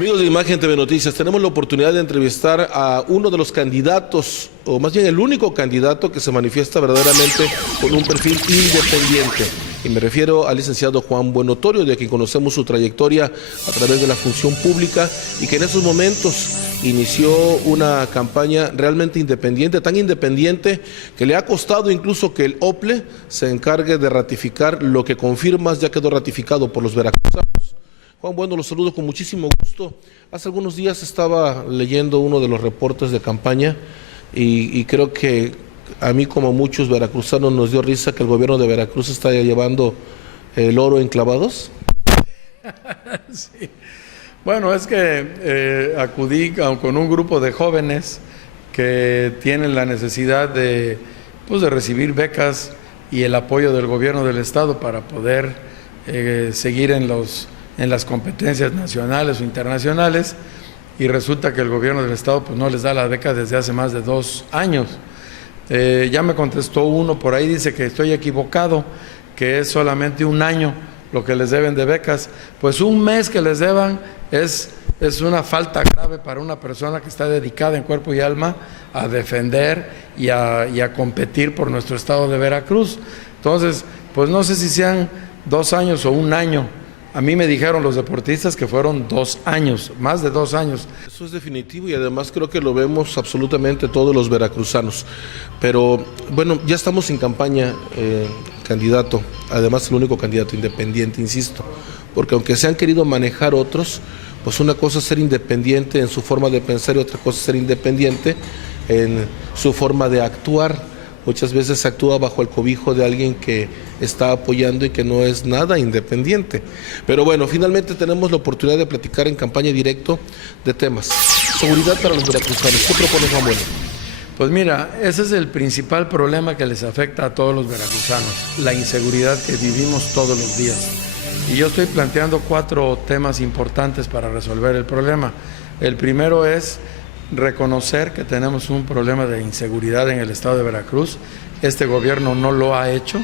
Amigos de Imagen TV Noticias, tenemos la oportunidad de entrevistar a uno de los candidatos, o más bien el único candidato que se manifiesta verdaderamente con un perfil independiente. Y me refiero al licenciado Juan Buenotorio, de quien conocemos su trayectoria a través de la función pública y que en esos momentos inició una campaña realmente independiente, tan independiente que le ha costado incluso que el OPLE se encargue de ratificar lo que confirmas ya quedó ratificado por los veracruzanos. Juan, bueno, los saludo con muchísimo gusto. Hace algunos días estaba leyendo uno de los reportes de campaña y creo que a mí, como a muchos veracruzanos, nos dio risa que el gobierno de Veracruz está llevando el oro en clavados. Sí. Bueno, es que acudí con un grupo de jóvenes que tienen la necesidad de recibir becas y el apoyo del gobierno del estado para poder seguir en las competencias nacionales o internacionales, y resulta que el gobierno del estado no les da la beca desde hace más de 2 años. Ya me contestó uno por ahí, dice que estoy equivocado, que es solamente 1 año lo que les deben de becas. Pues 1 mes que les deban es una falta grave para una persona que está dedicada en cuerpo y alma a defender y a competir por nuestro estado de Veracruz. Entonces, pues no sé si sean 2 años o 1 año. A mí me dijeron los deportistas que fueron 2 años, más de 2 años. Eso es definitivo y además creo que lo vemos absolutamente todos los veracruzanos. Pero bueno, ya estamos en campaña, candidato, además el único candidato independiente, insisto, porque aunque se han querido manejar otros, pues una cosa es ser independiente en su forma de pensar y otra cosa es ser independiente en su forma de actuar. Muchas veces se actúa bajo el cobijo de alguien que está apoyando y que no es nada independiente. Pero bueno, finalmente tenemos la oportunidad de platicar en campaña directo de temas. Seguridad para los veracruzanos. ¿Qué propone Juan Bueno? Pues mira, ese es el principal problema que les afecta a todos los veracruzanos, la inseguridad que vivimos todos los días. Y yo estoy planteando 4 temas importantes para resolver el problema. El primero es reconocer que tenemos un problema de inseguridad en el estado de Veracruz. Este gobierno no lo ha hecho.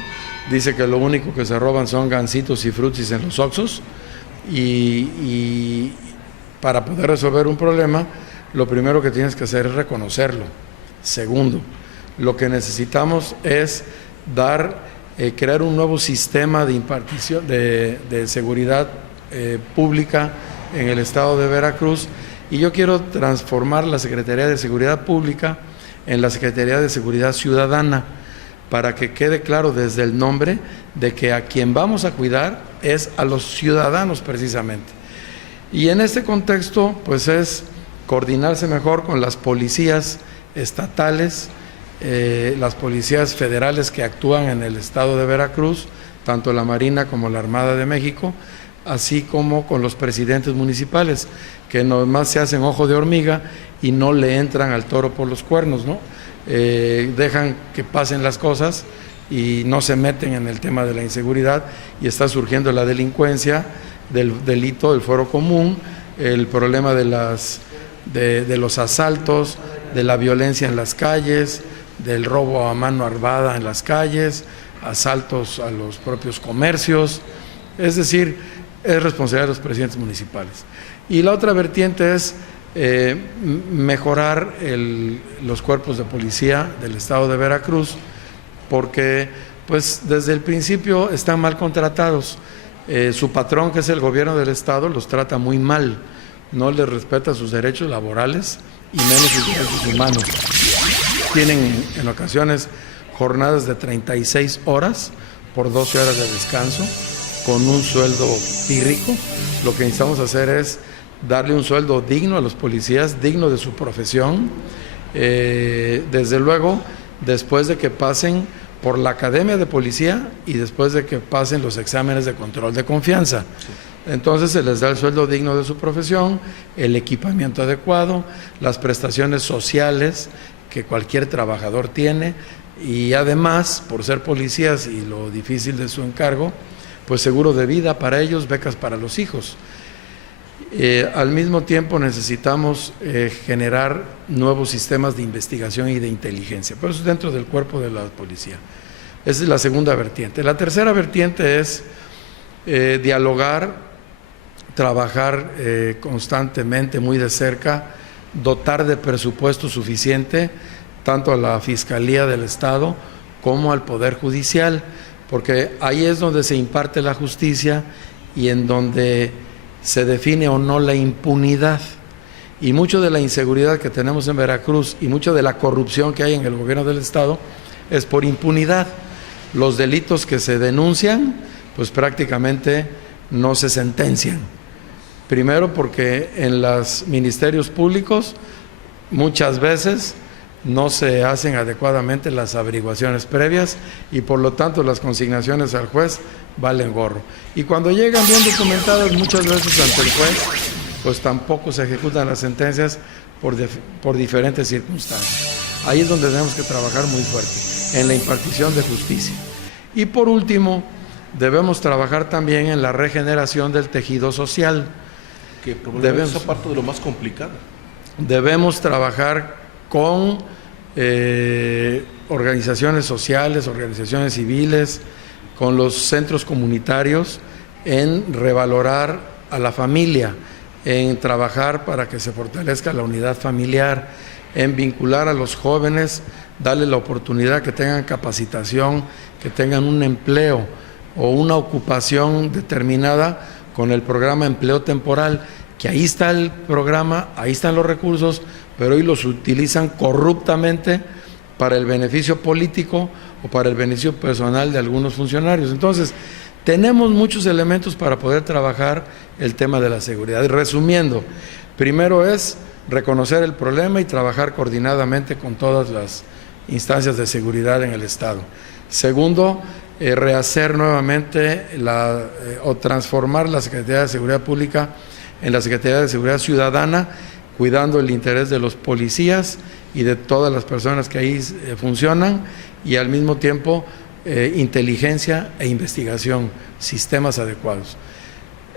Dice que lo único que se roban son gansitos y frutis en los Oxxos. Y para poder resolver un problema, lo primero que tienes que hacer es reconocerlo. Segundo, lo que necesitamos es crear un nuevo sistema de impartición de seguridad pública en el estado de Veracruz. Y yo quiero transformar la Secretaría de Seguridad Pública en la Secretaría de Seguridad Ciudadana, para que quede claro desde el nombre de que a quien vamos a cuidar es a los ciudadanos precisamente. Y en este contexto, pues es coordinarse mejor con las policías estatales, las policías federales que actúan en el estado de Veracruz, tanto la Marina como la Armada de México, así como con los presidentes municipales, que nomás se hacen ojo de hormiga y no le entran al toro por los cuernos, ¿no? Dejan que pasen las cosas y no se meten en el tema de la inseguridad, y está surgiendo la delincuencia, del delito, del fuero común, el problema de los asaltos, de la violencia en las calles, del robo a mano armada en las calles, asaltos a los propios comercios. Es decir, es responsabilidad de los presidentes municipales. Y la otra vertiente es mejorar los cuerpos de policía del estado de Veracruz, porque pues desde el principio están mal contratados. Su patrón, que es el gobierno del estado, los trata muy mal, no les respeta sus derechos laborales y menos sus derechos humanos. Tienen en ocasiones jornadas de 36 horas por 12 horas de descanso, con un sueldo pírrico. Lo que necesitamos hacer es darle un sueldo digno a los policías, digno de su profesión, desde luego después de que pasen por la academia de policía y después de que pasen los exámenes de control de confianza. Entonces se les da el sueldo digno de su profesión, el equipamiento adecuado, las prestaciones sociales que cualquier trabajador tiene, y además, por ser policías y lo difícil de su encargo, pues seguro de vida para ellos, becas para los hijos. Al mismo tiempo necesitamos generar nuevos sistemas de investigación y de inteligencia, pero eso es dentro del cuerpo de la policía. Esa es la segunda vertiente. La tercera vertiente es dialogar trabajar constantemente, muy de cerca, dotar de presupuesto suficiente tanto a la Fiscalía del Estado como al Poder Judicial, porque ahí es donde se imparte la justicia y en donde se define o no la impunidad. Y mucho de la inseguridad que tenemos en Veracruz y mucho de la corrupción que hay en el gobierno del Estado es por impunidad. Los delitos que se denuncian, pues prácticamente no se sentencian. Primero porque en los ministerios públicos muchas veces no se hacen adecuadamente las averiguaciones previas y por lo tanto las consignaciones al juez valen gorro. Y cuando llegan bien documentadas muchas veces ante el juez, pues tampoco se ejecutan las sentencias por diferentes circunstancias. Ahí es donde tenemos que trabajar muy fuerte, en la impartición de justicia. Y por último, debemos trabajar también en la regeneración del tejido social. Que probablemente es parte de lo más complicado. Debemos trabajar con organizaciones sociales, organizaciones civiles, con los centros comunitarios, en revalorar a la familia, en trabajar para que se fortalezca la unidad familiar, en vincular a los jóvenes, darles la oportunidad que tengan capacitación, que tengan un empleo o una ocupación determinada con el programa Empleo Temporal, que ahí está el programa, ahí están los recursos, pero hoy los utilizan corruptamente para el beneficio político o para el beneficio personal de algunos funcionarios. Entonces, tenemos muchos elementos para poder trabajar el tema de la seguridad. Y resumiendo, primero es reconocer el problema y trabajar coordinadamente con todas las instancias de seguridad en el Estado. Segundo, rehacer nuevamente o transformar la Secretaría de Seguridad Pública en la Secretaría de Seguridad Ciudadana, cuidando el interés de los policías y de todas las personas que ahí funcionan, y al mismo tiempo inteligencia e investigación, sistemas adecuados.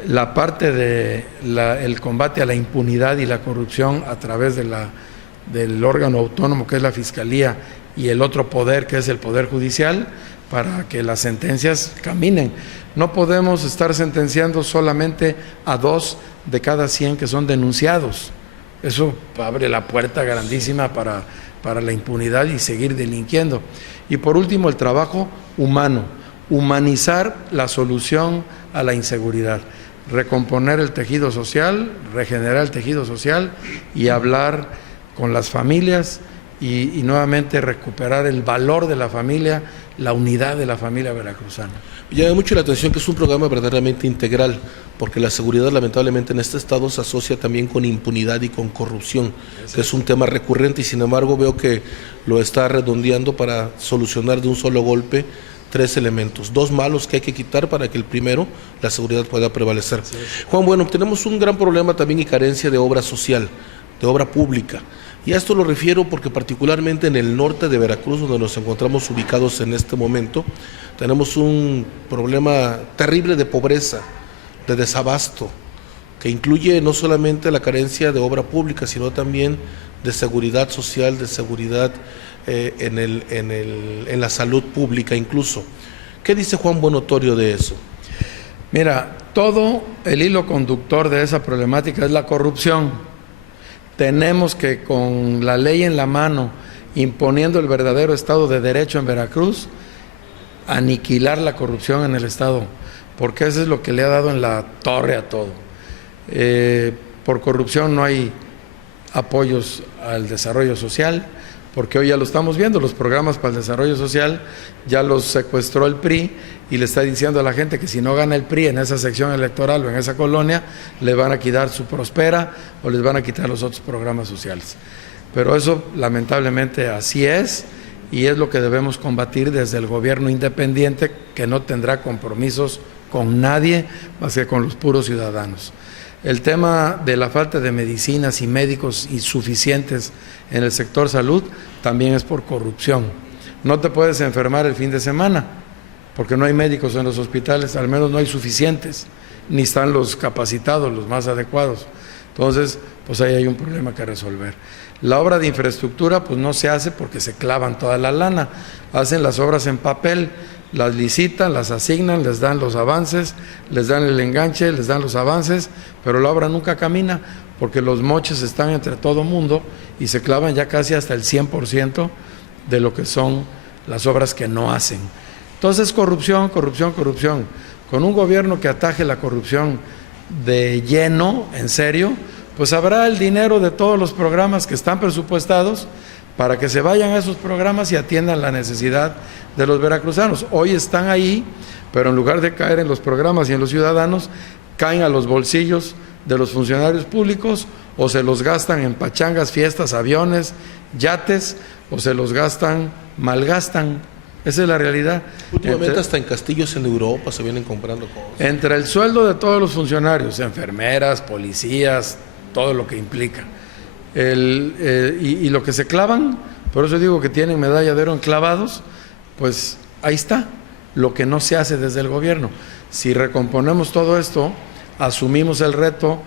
La parte del combate a la impunidad y la corrupción a través del órgano autónomo que es la Fiscalía y el otro poder que es el Poder Judicial, para que las sentencias caminen. No podemos estar sentenciando solamente a 2 de cada 100 que son denunciados. Eso abre la puerta grandísima para la impunidad y seguir delinquiendo. Y por último, el trabajo humano, humanizar la solución a la inseguridad, recomponer el tejido social, regenerar el tejido social y hablar con las familias y nuevamente recuperar el valor de la familia, la unidad de la familia veracruzana. Llama mucho la atención que es un programa verdaderamente integral, porque la seguridad lamentablemente en este estado se asocia también con impunidad y con corrupción, que es un tema recurrente, y sin embargo veo que lo está redondeando para solucionar de un solo golpe 3 elementos, 2 malos que hay que quitar para que el primero, la seguridad, pueda prevalecer. Sí. Juan, bueno, tenemos un gran problema también y carencia de obra social, de obra pública. Y a esto lo refiero porque particularmente en el norte de Veracruz, donde nos encontramos ubicados en este momento, tenemos un problema terrible de pobreza, de desabasto, que incluye no solamente la carencia de obra pública, sino también de seguridad social, de seguridad en la salud pública incluso. ¿Qué dice Juan Buenotorio de eso? Mira, todo el hilo conductor de esa problemática es la corrupción. Tenemos que, con la ley en la mano, imponiendo el verdadero Estado de Derecho en Veracruz, aniquilar la corrupción en el Estado, porque eso es lo que le ha dado en la torre a todo. Por corrupción no hay apoyos al desarrollo social, porque hoy ya lo estamos viendo, los programas para el desarrollo social ya los secuestró el PRI y le está diciendo a la gente que si no gana el PRI en esa sección electoral o en esa colonia, le van a quitar su Prospera o les van a quitar los otros programas sociales. Pero eso lamentablemente así es, y es lo que debemos combatir desde el gobierno independiente, que no tendrá compromisos con nadie más que con los puros ciudadanos. El tema de la falta de medicinas y médicos insuficientes en el sector salud también es por corrupción. No te puedes enfermar el fin de semana porque no hay médicos en los hospitales, al menos no hay suficientes, ni están los capacitados, los más adecuados. Entonces, pues ahí hay un problema que resolver. La obra de infraestructura pues no se hace porque se clavan toda la lana, hacen las obras en papel, las licitan, las asignan, les dan los avances, les dan el enganche, les dan los avances, pero la obra nunca camina porque los moches están entre todo mundo y se clavan ya casi hasta el 100% de lo que son las obras que no hacen. Entonces, corrupción, corrupción, corrupción. Con un gobierno que ataje la corrupción de lleno, en serio, pues habrá el dinero de todos los programas que están presupuestados para que se vayan a esos programas y atiendan la necesidad de los veracruzanos. Hoy están ahí, pero en lugar de caer en los programas y en los ciudadanos, caen a los bolsillos de los funcionarios públicos o se los gastan en pachangas, fiestas, aviones, yates, o se los gastan, malgastan. Esa es la realidad. Últimamente hasta en castillos en Europa se vienen comprando cosas. Entre el sueldo de todos los funcionarios, enfermeras, policías, todo lo que implica, y lo que se clavan, por eso digo que tienen medalla de oro en clavados, pues ahí está, lo que no se hace desde el gobierno. Si recomponemos todo esto, asumimos el reto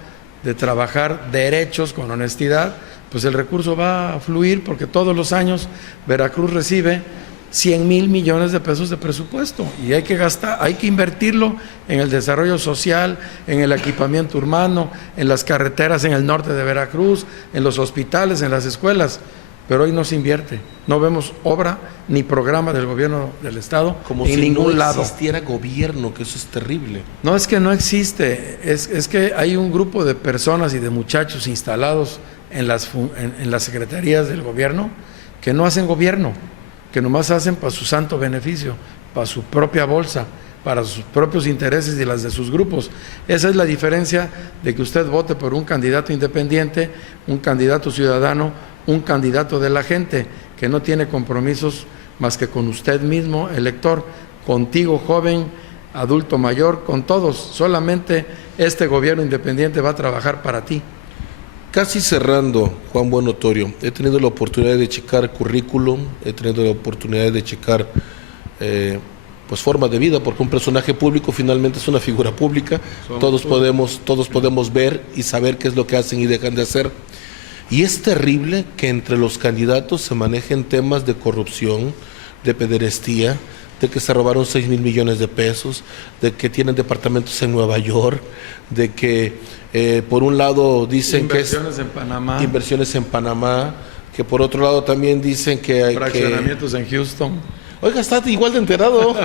de trabajar derechos con honestidad, pues el recurso va a fluir porque todos los años Veracruz recibe 100,000 millones de pesos de presupuesto y hay que gastar, hay que invertirlo en el desarrollo social, en el equipamiento urbano, en las carreteras en el norte de Veracruz, en los hospitales, en las escuelas, pero hoy no se invierte, no vemos obra ni programa del gobierno del estado como en si ningún no lado. existiera gobierno, que eso es terrible. No es que no existe, es que hay un grupo de personas y de muchachos instalados en las secretarías del gobierno que no hacen gobierno, que nomás hacen para su santo beneficio, para su propia bolsa, para sus propios intereses y las de sus grupos. Esa es la diferencia de que usted vote por un candidato independiente, un candidato ciudadano, un candidato de la gente, que no tiene compromisos más que con usted mismo, elector, contigo, joven, adulto mayor, con todos. Solamente este gobierno independiente va a trabajar para ti. Casi cerrando, Juan Buenotorio, he tenido la oportunidad de checar currículum, he tenido la oportunidad de checar pues forma de vida, porque un personaje público finalmente es una figura pública, todos podemos ver y saber qué es lo que hacen y dejan de hacer. Y es terrible que entre los candidatos se manejen temas de corrupción, de pederastía, de que se robaron 6,000 millones de pesos, de que tienen departamentos en Nueva York, de que por un lado dicen inversiones en Panamá, que por otro lado también dicen que hay fraccionamientos en Houston. Oiga, está igual de enterado.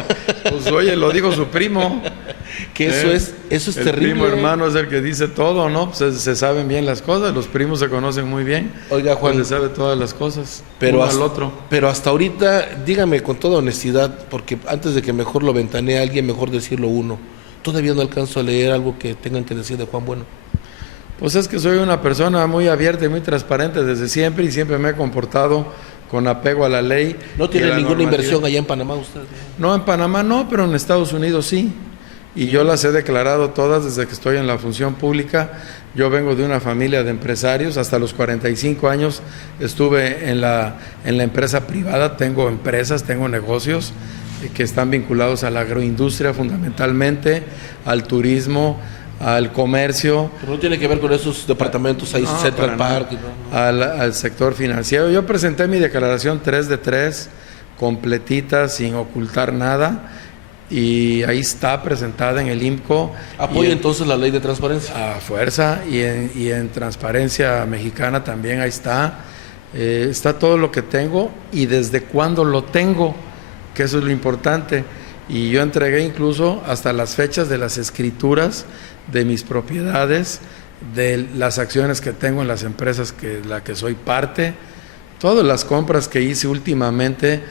Pues oye, lo dijo su primo. Que eso es terrible. El primo hermano es el que dice todo, ¿no? Pues se saben bien las cosas, los primos se conocen muy bien. Oiga, Juan, pues le sabe todas las cosas, pero uno al otro. Pero hasta ahorita, dígame con toda honestidad, porque antes de que mejor lo ventanee alguien, mejor decirlo uno. Todavía no alcanzo a leer algo que tengan que decir de Juan Bueno. Pues es que soy una persona muy abierta y muy transparente desde siempre y siempre me he comportado con apego a la ley. ¿No tiene ninguna inversión allá en Panamá usted? No, en Panamá no, pero en Estados Unidos sí. Y yo las he declarado todas desde que estoy en la función pública. Yo vengo de una familia de empresarios, hasta los 45 años estuve en la empresa privada, tengo empresas, tengo negocios que están vinculados a la agroindustria fundamentalmente, al turismo, al comercio. Pero no tiene que ver con esos departamentos ahí, no, Central Park. No. Al sector financiero. Yo presenté mi declaración 3 de 3, completita, sin ocultar nada, y ahí está presentada en el IMCO. ¿Apoya entonces la ley de transparencia? A fuerza, y en Transparencia Mexicana también ahí está. Está todo lo que tengo y desde cuándo lo tengo, que eso es lo importante. Y yo entregué incluso hasta las fechas de las escrituras de mis propiedades, de las acciones que tengo en las empresas de la que soy parte, todas las compras que hice últimamente,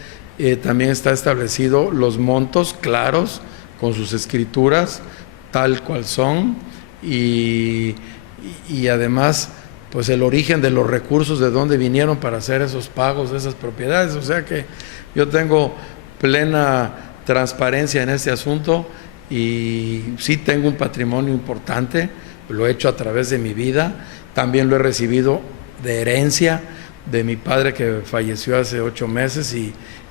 también está establecido los montos claros con sus escrituras tal cual son y además pues el origen de los recursos, de dónde vinieron para hacer esos pagos de esas propiedades. O sea que yo tengo plena transparencia en este asunto y sí tengo un patrimonio importante, lo he hecho a través de mi vida, también lo he recibido de herencia de mi padre que falleció hace 8 meses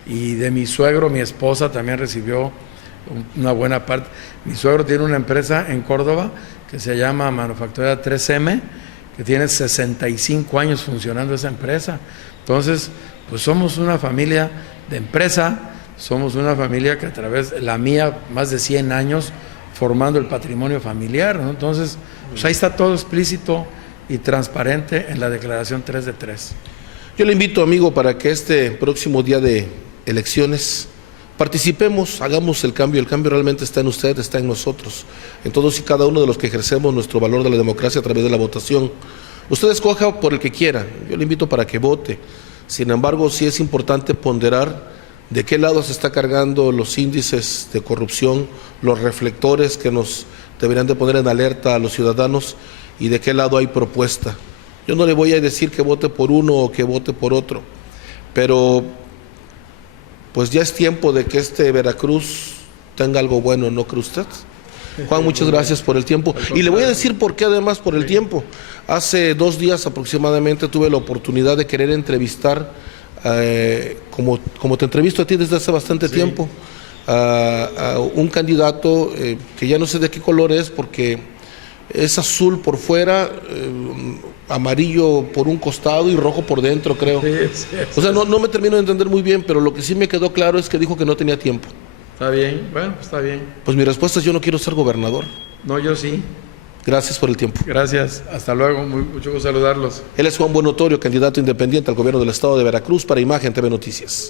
y de mi suegro, mi esposa también recibió una buena parte. Mi suegro tiene una empresa en Córdoba que se llama Manufacturera 3M, que tiene 65 años funcionando esa empresa. Entonces, pues somos una familia de empresa, somos una familia que a través de la mía, más de 100 años formando el patrimonio familiar, ¿no? Entonces, pues ahí está todo explícito y transparente en la declaración 3 de 3. Yo le invito, amigo, para que este próximo día de elecciones participemos, hagamos el cambio realmente está en usted, está en nosotros, en todos y cada uno de los que ejercemos nuestro valor de la democracia a través de la votación. Usted escoja por el que quiera, yo le invito para que vote. Sin embargo, sí es importante ponderar de qué lado se está cargando los índices de corrupción, los reflectores que nos deberían de poner en alerta a los ciudadanos y de qué lado hay propuesta. Yo no le voy a decir que vote por uno o que vote por otro, pero pues ya es tiempo de que este Veracruz tenga algo bueno, ¿no cree usted? Juan, muchas gracias por el tiempo. Y le voy a decir por qué además por el tiempo. Hace 2 días aproximadamente tuve la oportunidad de querer entrevistar, como te entrevisto a ti desde hace bastante tiempo, a un candidato que ya no sé de qué color es porque es azul por fuera, amarillo por un costado y rojo por dentro, creo. O sea, no me termino de entender muy bien, pero lo que sí me quedó claro es que dijo que no tenía tiempo. Está bien, bueno, está bien. Pues mi respuesta es: yo no quiero ser gobernador. No, yo sí. Gracias por el tiempo. Gracias, hasta luego, mucho gusto saludarlos. Él es Juan Buenotorio, candidato independiente al gobierno del estado de Veracruz para Imagen TV Noticias.